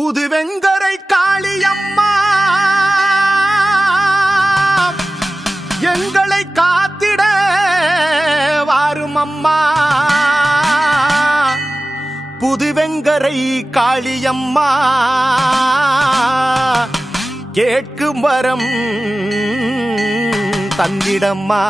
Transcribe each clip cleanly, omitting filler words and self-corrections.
புதுவெங்கரை காளியம்மா எங்களை காத்திட வாரும் அம்மா. புதுவெங்கரை காளியம்மா கேட்கும் வரம் தந்திடம்மா.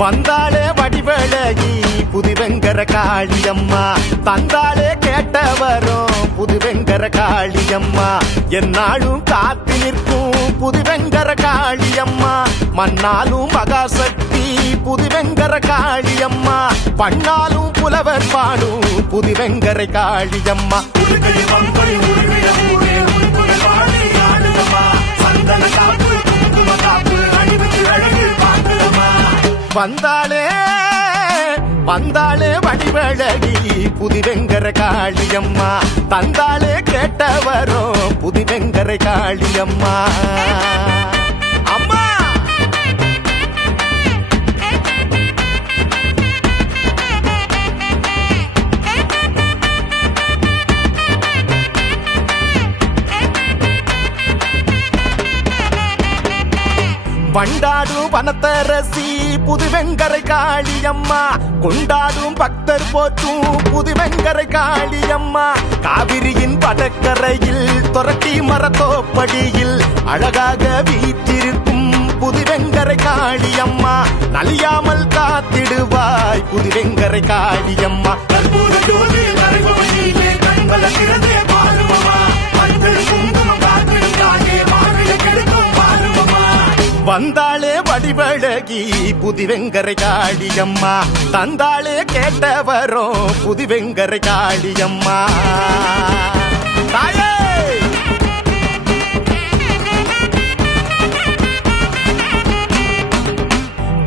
வந்தாளே வடிவழகி புதுவெங்கர காளியம்மா, தந்தாளே கேட்ட வரும் புதுவெங்கர காளியம்மா. என்னாலும் காத்து நிற்கும் புதுவெங்கர காளியம்மா, மண்ணாலும் மகாசக்தி புதுவெங்கர காளியம்மா, பண்ணாலும் புலவர் பாடும் புதுவெங்கரை காளியம்மா. வந்தாளே வந்தாளே வடிவழகி புதுவெங்கர காளியம்மா, தந்தாளே கேட்ட வரும் புதுவெங்கரை காளியம்மா. அம்மா வண்டாடும் வனத்தரசி புதுவெங்கரை காளியம்மா, கொண்டாடும் பக்தர் போற்றும் புதுவெங்கரை காளியம்மா. காவிரியின் வடக்கரையில் தொரட்டி மரத்தோப்படியில் அழகாக வீற்றிருக்கும் புதுவெங்கரை காளியம்மா, நலியாமல் காத்திடுவாய் புதுவெங்கரை காளியம்மா. வந்தாளே வடிவழகி புதுவெங்கரை காளியம்மா, தந்தாளே கேட்ட வரும் புதுவெங்கரை காளியம்மா. தாயே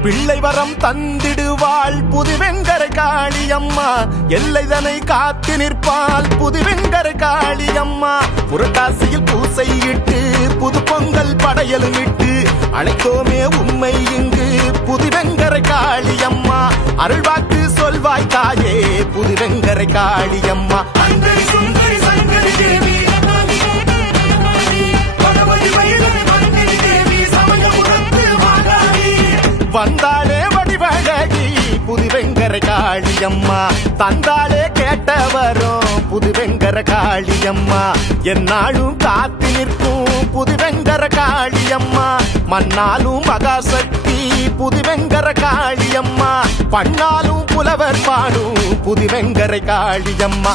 பிள்ளை வரம் தந்திடுவாள் புதுவெங்கரை காளியம்மா, எல்லைதனை காத்து நிற்பாள் புதுவெங்கரை காளியம்மா. புரட்டாசியில் பூசையிட்டு புது பொங்கல் படையலும் இட்டு அழைத்தோமே உண்மை இங்கு புதுவெங்கரை காளியம்மா. அருள்வாக்கு சொல்வாய் தாயே புதுவெங்கரை காளியம்மா. வந்தாளே வடிவழகி புதுவெங்கரை காளியம்மா, தந்தாளே கேட்ட வரும் புதுவெங்கர காளியம்மா. என்னாலும் காத்து நிற்கும் புதுவெங்கர காளியம்மா, மண்ணாலும் மகாசக்தி புதுவெங்கர காளியம்மா, பண்ணாலும் புலவர் பாடும் புதுவெங்கரை காளியம்மா.